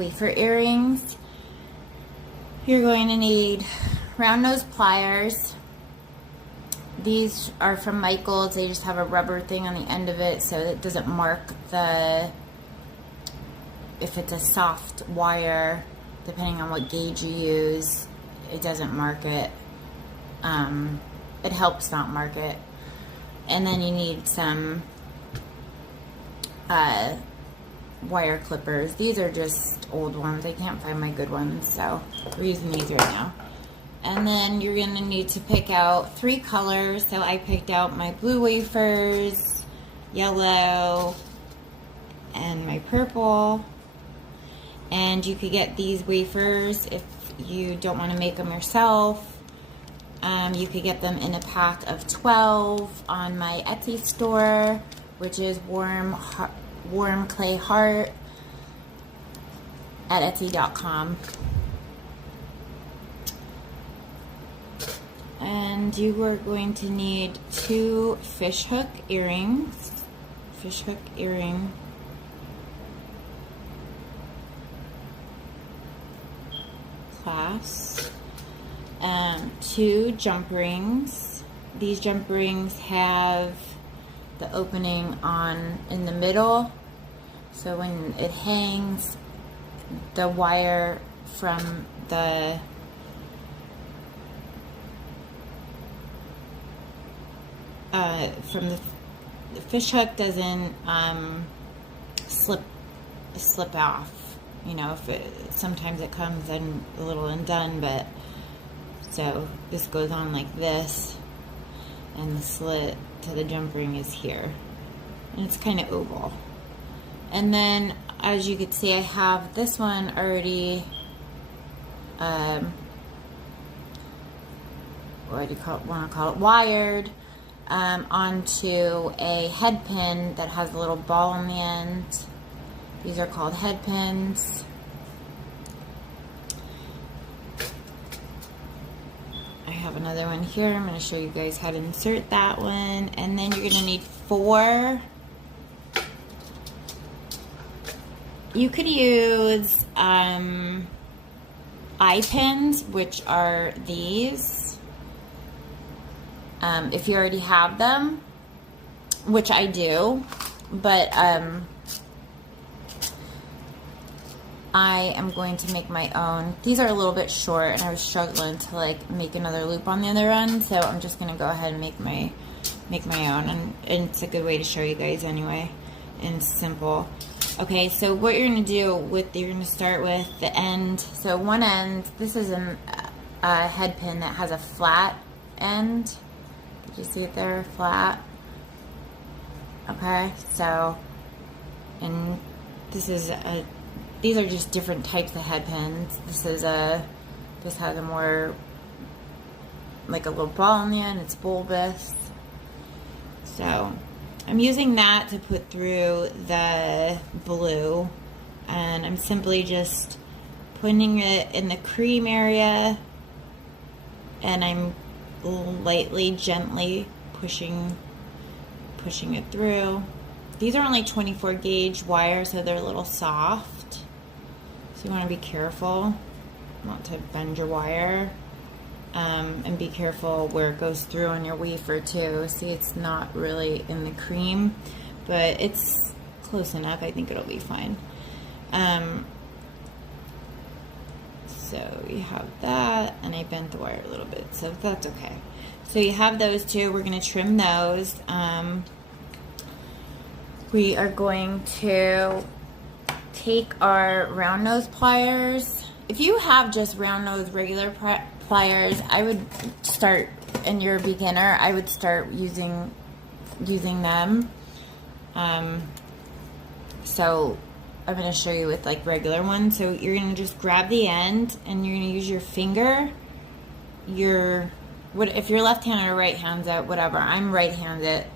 wafer earrings. You're going to need round nose pliers. These are from Michael's. They just have a rubber thing on the end of it so it doesn't mark if it's a soft wire, depending on what gauge you use, it doesn't mark it. It helps not mark it. And then you need some wire clippers. These are just old ones. I can't find my good ones, so we're using these right now. And then you're going to need to pick out 3 colors. So I picked out my blue wafers, yellow, and my purple. And you could get these wafers if you don't want to make them yourself. You could get them in a pack of 12 on my Etsy store, which is warm clay heart at etsy.com. And you are going to need 2 fishhook earrings, fishhook earring clasps, 2 jump rings. These jump rings have the opening in the middle, so when it hangs, the wire from the fish hook doesn't slip off. You know, sometimes it comes in a little undone, but so this goes on like this, and the slit to the jump ring is here, and it's kind of oval. And then, as you can see, I have this one already. What do you want to call it? Wired onto a head pin that has a little ball on the end. These are called head pins. I have another one here. I'm going to show you guys how to insert that one. And then you're going to need 4. You could use eye pins, which are these. If you already have them, which I do, but I am going to make my own. These are a little bit short, and I was struggling to like make another loop on the other end, so I'm just gonna go ahead and make my own, and it's a good way to show you guys anyway, and it's simple. Okay, so what you're gonna do you're gonna start with the end. So one end, this is a head pin that has a flat end. Did you see it there, flat? Okay, so, and these are just different types of head pins. This has a more, like a little ball on the end, it's bulbous. So, I'm using that to put through the blue, and I'm simply just putting it in the cream area, and I'm lightly, gently pushing it through. These are only 24 gauge wire, so they're a little soft. So you want to be careful not to bend your wire. And be careful where it goes through on your wafer too. See, it's not really in the cream, but it's close enough. I think it'll be fine. So you have that, and I bent the wire a little bit, so that's okay. So you have those two. We're going to trim those. We are going to take our round nose pliers. If you have just round nose regular pliers, I would start, and you're a beginner, I would start using them. So I'm going to show you with like regular ones. So you're going to just grab the end, and you're going to use your finger. If you're left-handed or right-handed, whatever. I'm right-handed,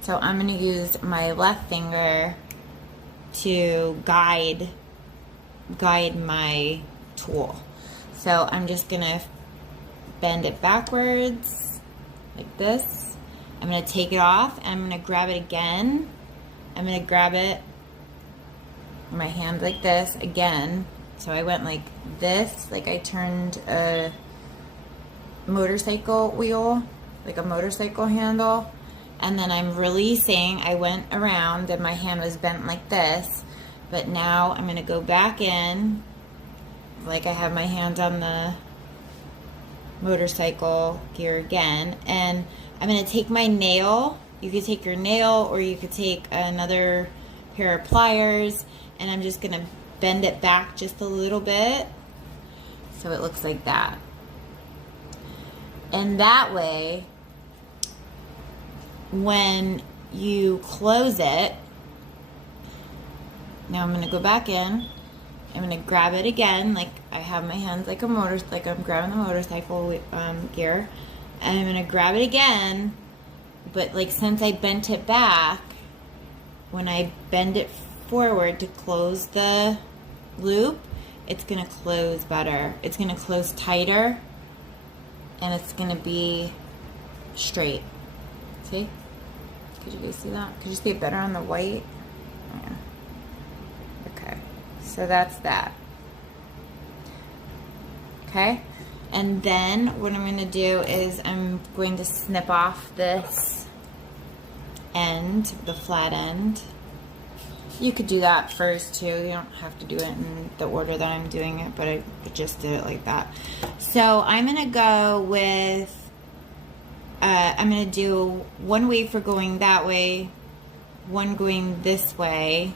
so I'm going to use my left finger to guide my tool. So I'm just going to bend it backwards like this. I'm going to take it off, and I'm going to grab it again. I'm going to grab it in my hand like this again. So I went like this, like I turned a motorcycle wheel, like a motorcycle handle, and then I'm releasing. I went around and my hand was bent like this, but now I'm gonna go back in like I have my hand on the motorcycle gear again, and I'm gonna take my nail. You could take your nail or you could take another pair of pliers, and I'm just gonna bend it back just a little bit so it looks like that. And that way, when you close it, now I'm going to go back in. I'm going to grab it again, like I have my hands like I'm grabbing the motorcycle gear. And I'm going to grab it again, but like since I bent it back, when I bend it forward to close the loop, it's going to close better. It's going to close tighter, and it's going to be straight. See? Could you guys see that? Could you see it better on the white? Yeah. Okay. So that's that. Okay? And then what I'm going to do is I'm going to snip off this end, the flat end. You could do that first too. You don't have to do it in the order that I'm doing it, but I just did it like that. So I'm going to go with, I'm going to do one wafer going that way, one going this way,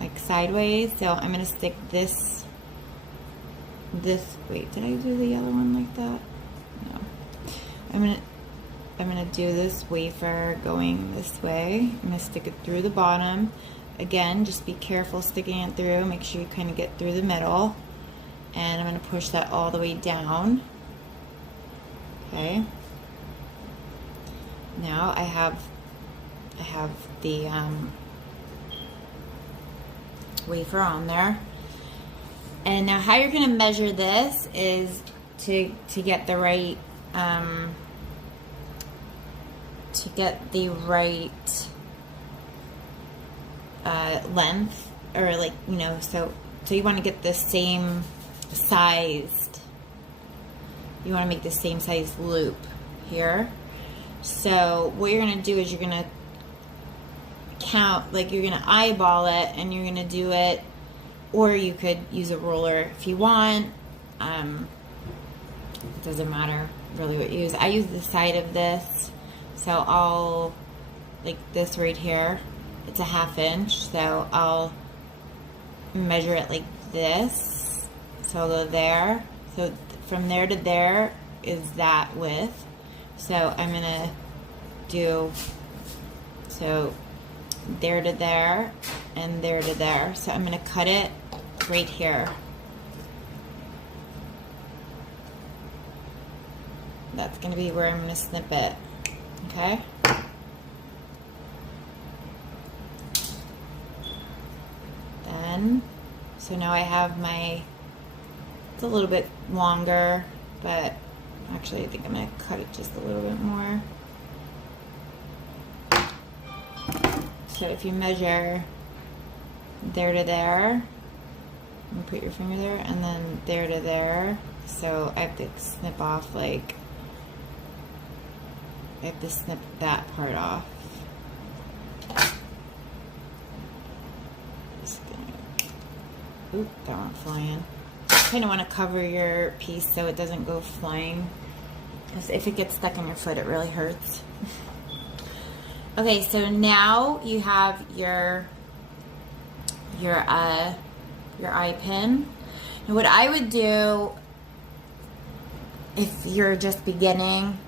like sideways. So I'm going to stick this, wait, did I do the yellow one like that? No. I'm gonna do this wafer going this way. I'm gonna stick it through the bottom. Again, just be careful sticking it through. Make sure you kind of get through the middle. And I'm gonna push that all the way down. Okay. Now I have the wafer on there. And now how you're gonna measure this is to get the right length, or like, you know, so you want to get the same sized, you want to make the same size loop here. So what you're going to do is you're going to count, like you're going to eyeball it, and you're going to do it, or you could use a ruler if you want. It doesn't matter really what you use. I use the side of this. So I'll, like this right here, it's a 1/2 inch, so I'll measure it like this. So I'll go there. So from there to there is that width. So I'm gonna do, so there to there and there to there. So I'm gonna cut it right here. That's gonna be where I'm gonna snip it. Okay. Then, so now I have my, it's a little bit longer, but actually I think I'm going to cut it just a little bit more. So if you measure there to there, and put your finger there, and then there to there, so I have to snip off, like, I have to snip that part off. Oop, that went flying. You kind of want to cover your piece so it doesn't go flying, because if it gets stuck in your foot, it really hurts. Okay, so now you have your eye pin. And what I would do if you're just beginning,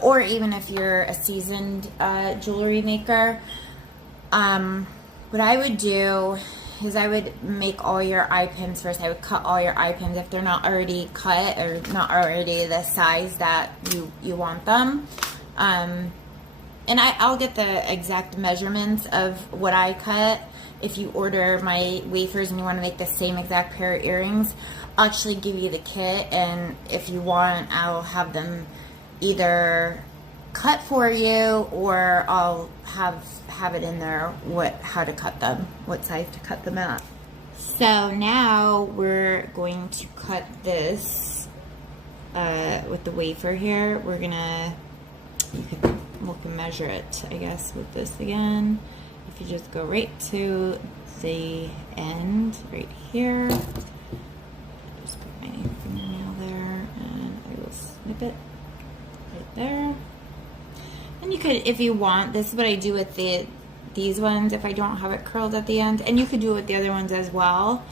or even if you're a seasoned jewelry maker, what I would do is I would make all your eye pins first. I would cut all your eye pins if they're not already cut or not already the size that you want them. And I'll get the exact measurements of what I cut. If you order my wafers and you want to make the same exact pair of earrings, I'll actually give you the kit, and if you want, I'll have them either cut for you, or I'll have it in there how to cut them, what size to cut them at. So now we're going to cut this with the wafer here. We're gonna, we can measure it, I guess, with this again. If you just go right to the end right here, just put my fingernail there and I will snip it right there. And you could, if you want, this is what I do with these ones if I don't have it curled at the end, and you could do it with the other ones as well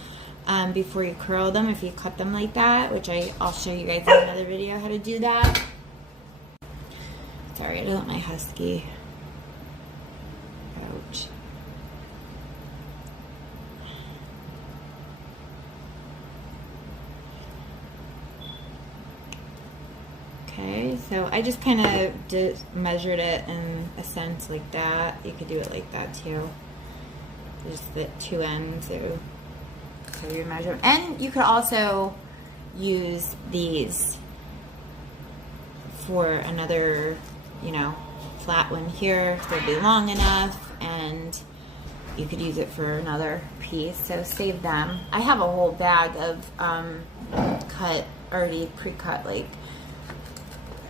before you curl them if you cut them like that, which I'll show you guys in another video how to do that. Sorry, I don't want my husky. Ouch. Okay, so I just kind of measured it in a sense like that. You could do it like that too. Just the two ends. So you measure, and you could also use these for another, you know, flat one here. So it'll be long enough, and you could use it for another piece. So save them. I have a whole bag of already pre-cut like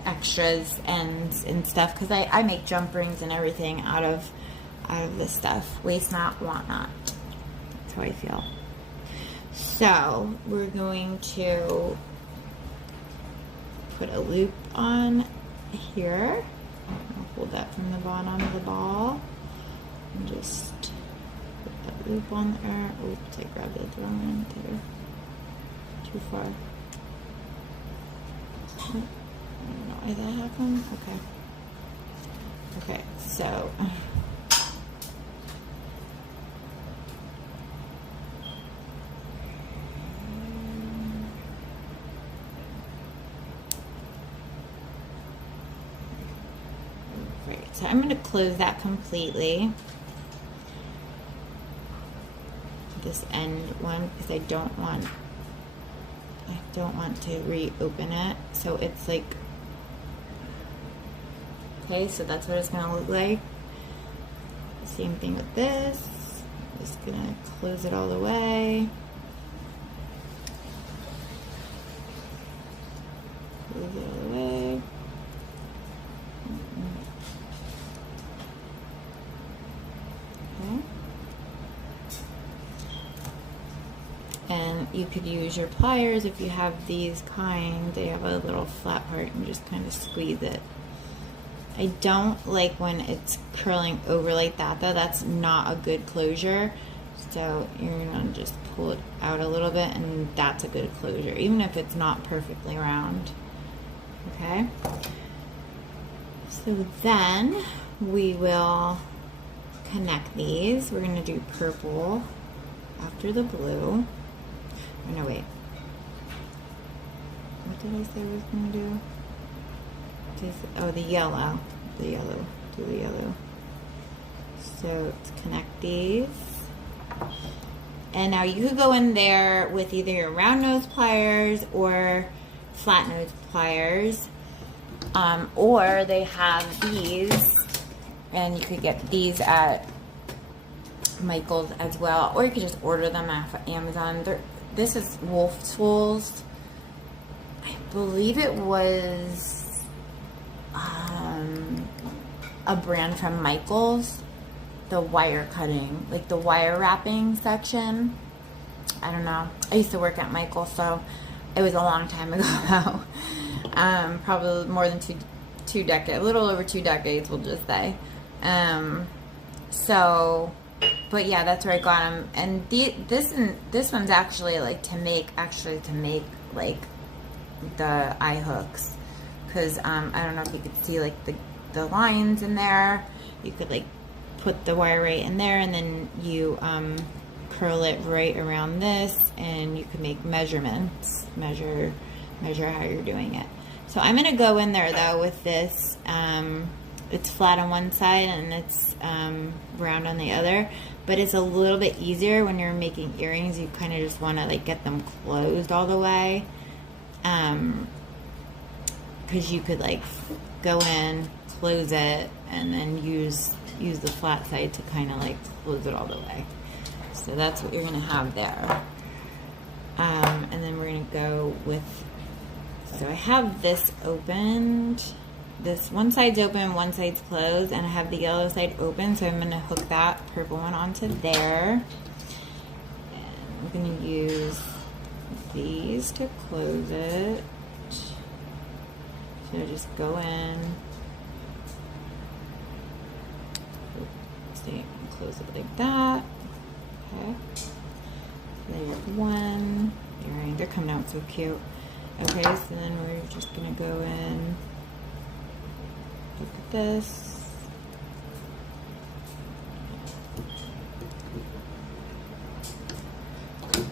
extras and stuff, because I make jump rings and everything out of this stuff. Waste not, want not. That's how I feel. So we're going to put a loop on here. I'll hold that from the bottom of the ball and just put that loop on there. Oops, I grabbed it the wrong end there. Too far. I don't know why that happened. Okay. Okay, so so I'm going to close that completely, this end one, because I don't want to reopen it. So it's like, okay, so that's what it's going to look like. Same thing with this. Just going to close it all the way. Close it all the way. And you could use your pliers if you have these kind. They have a little flat part, and just kind of squeeze it. I don't like when it's curling over like that though. That's not a good closure. So you're gonna just pull it out a little bit, and that's a good closure, even if it's not perfectly round. Okay. So then we will connect these. We're gonna do purple after the blue. Oh, no, wait. What did I say I was going to do? Oh, the yellow. The yellow. Do the yellow. So, let's connect these. And now you could go in there with either your round nose pliers or flat nose pliers. Or they have these. And you could get these at Michael's as well. Or you could just order them off of Amazon. This is Wolf Tools. I believe it was a brand from Michael's. The wire cutting, like the wire wrapping section. I don't know. I used to work at Michael's, so it was a long time ago now. Probably more than two decades, a little over 2 decades, we'll just say. So, but yeah, that's where I got them. And this one's actually like to make like the eye hooks, because I don't know if you could see like the lines in there. You could like put the wire right in there, and then you curl it right around this, and you can make measurements, measure how you're doing it. So I'm gonna go in there though with this. It's flat on one side and it's round on the other, but it's a little bit easier when you're making earrings. You kind of just want to like get them closed all the way, because you could like go in, close it, and then use the flat side to kind of like close it all the way. So that's what you're going to have there. And then we're going to go with, so I have this opened. This one side's open, one side's closed, and I have the yellow side open, so I'm going to hook that purple one onto there. And I'm going to use these to close it. So just go in, see, close it like that. Okay. So there's one earring. They're coming out so cute. Okay, so then we're just gonna go in. Look at this. I'm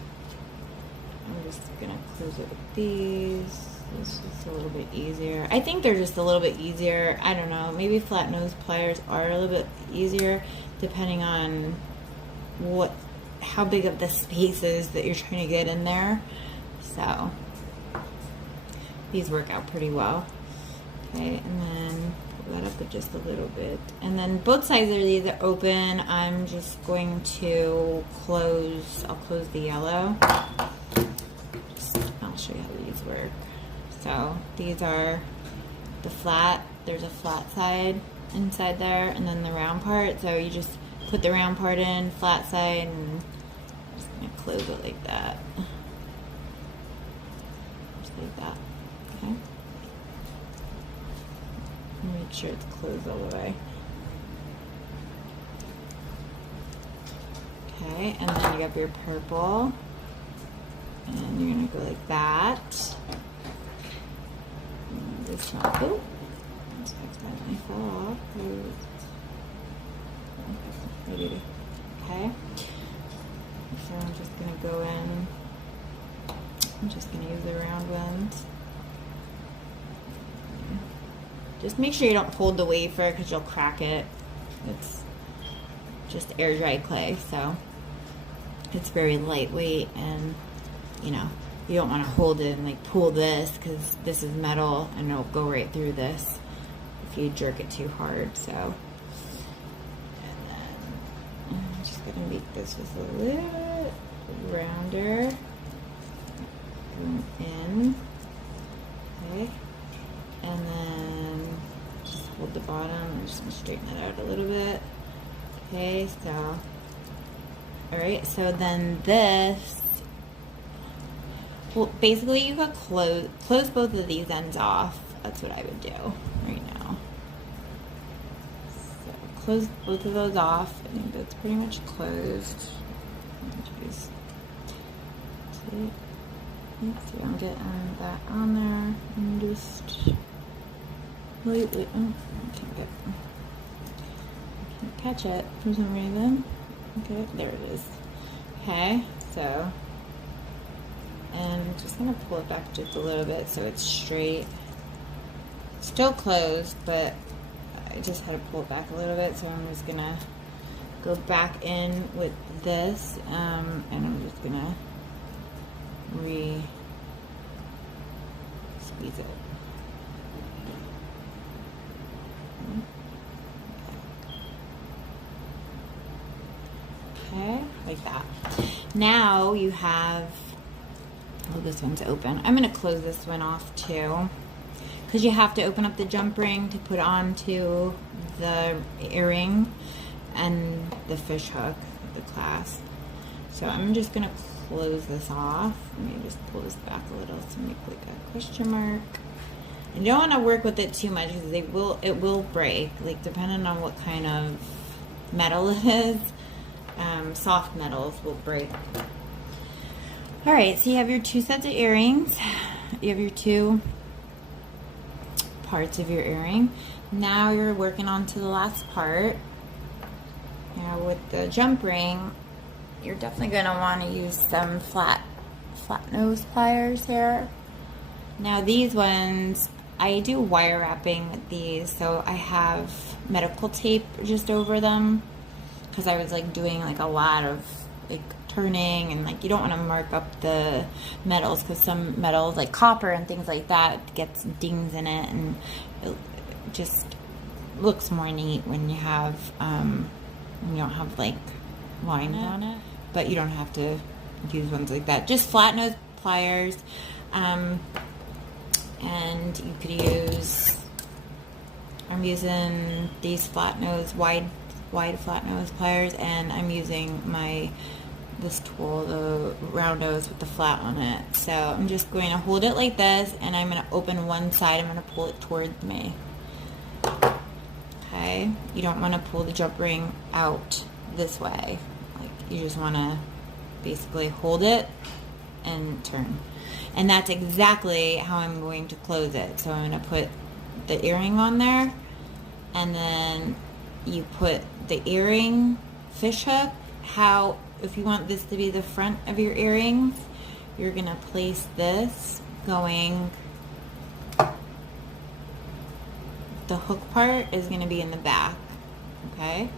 just gonna close it with these. It's just a little bit easier. I think they're just a little bit easier. I don't know. Maybe flat nose pliers are a little bit easier depending on how big of the space is that you're trying to get in there. So these work out pretty well. Okay, and then pull that up with just a little bit. And then both sides of these are open. I'm just going to I'll close the yellow. I'll show you how these work. So these are the flat, there's a flat side inside there, and then the round part. So you just put the round part in, flat side, and I'm just gonna close it like that. Just like that, okay? Make sure it's closed all the way. Okay, and then you got your purple, and you're gonna go like that. This one, oh, this accidentally fell off. Ready to, okay. So I'm just gonna go in. I'm just gonna use the round ones. Just make sure you don't hold the wafer because you'll crack it. It's just air dry clay, so it's very lightweight, and you know, you don't want to hold it and like pull this because this is metal and it'll go right through this if you jerk it too hard. So, and then I'm just gonna make this just a little bit rounder. In, okay, and then just hold the bottom. I'm just gonna straighten it out a little bit. Okay, so all right, so then this. Well, basically you could close both of these ends off. That's what I would do right now. So close both of those off. I think that's pretty much closed. Jeez. See, I'm getting that on there. And just lightly. Oh, I can't catch it for some reason. Okay, there it is. Okay, so. And I'm just going to pull it back just a little bit so it's straight. Still closed, but I just had to pull it back a little bit. So I'm just going to go back in with this, and I'm just going to squeeze it. Okay, like that. Now you have. Oh, this one's open. I'm going to close this one off too, because you have to open up the jump ring to put onto the earring and the fish hook, the clasp. So I'm just going to close this off. Let me just pull this back a little to make like a question mark. And you don't want to work with it too much because it will break, like depending on what kind of metal it is. Soft metals will break. Alright, so you have your two sets of earrings. You have your two parts of your earring. Now you're working on to the last part. Now with the jump ring, you're definitely going to want to use some flat nose pliers here. Now these ones, I do wire wrapping with these, so I have medical tape just over them because I was like doing like a lot of like turning, and like you don't want to mark up the metals because some metals like copper and things like that gets dings in it, and it just looks more neat when you have when you don't have like lines on it. but you don't have to use ones like that. Just flat nose pliers, and you could use, I'm using these flat nose, wide flat nose pliers, and I'm using this tool, the round nose with the flat on it. So I'm just going to hold it like this, and I'm going to open one side. I'm going to pull it towards me. Okay, you don't want to pull the jump ring out this way. Like, you just want to basically hold it and turn. And that's exactly how I'm going to close it. So I'm going to put the earring on there, and then you put the earring fish hook. If you want this to be the front of your earrings, you're going to place this going, the hook part is going to be in the back. Okay,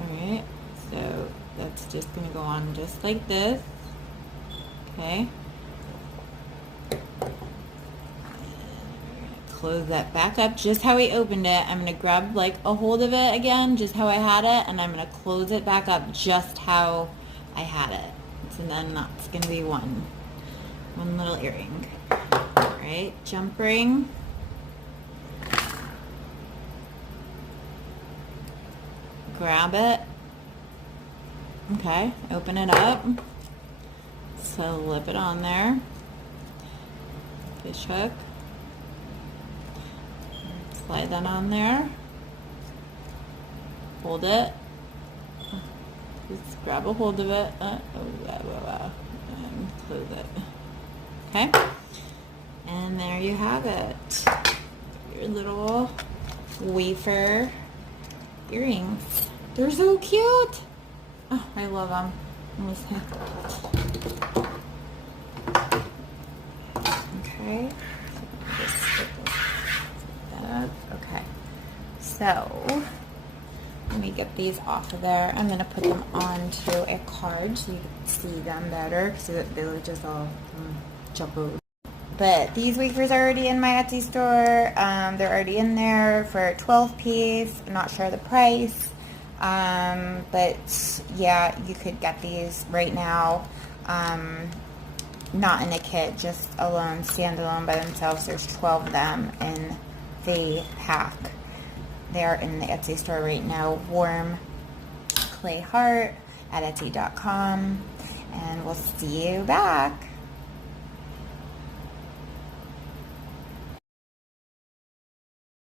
alright, so that's just going to go on just like this. Okay, close that back up just how we opened it. I'm going to grab like a hold of it again, just how I had it, and I'm going to close it back up just how I had it. So then that's going to be one little earring. Alright, jump ring. Grab it. Okay, open it up. Slip it on there. Fish hook. Slide that on there. Hold it. Just grab a hold of it. And close it. Okay? And there you have it. Your little wafer earrings. They're so cute. Oh, I love them. Let me see. Okay. Just put that up. Okay. So let me get these off of there. I'm gonna put them onto a card so you can see them better, so that they look just all jumbo. But these wafers are already in my Etsy store. They're already in there for a 12-piece. I'm not sure the price. But yeah, you could get these right now. Not in a kit, just alone, standalone by themselves. There's 12 of them in the pack. They're in the Etsy store right now. Warm clay heart at Etsy.com. And we'll see you back.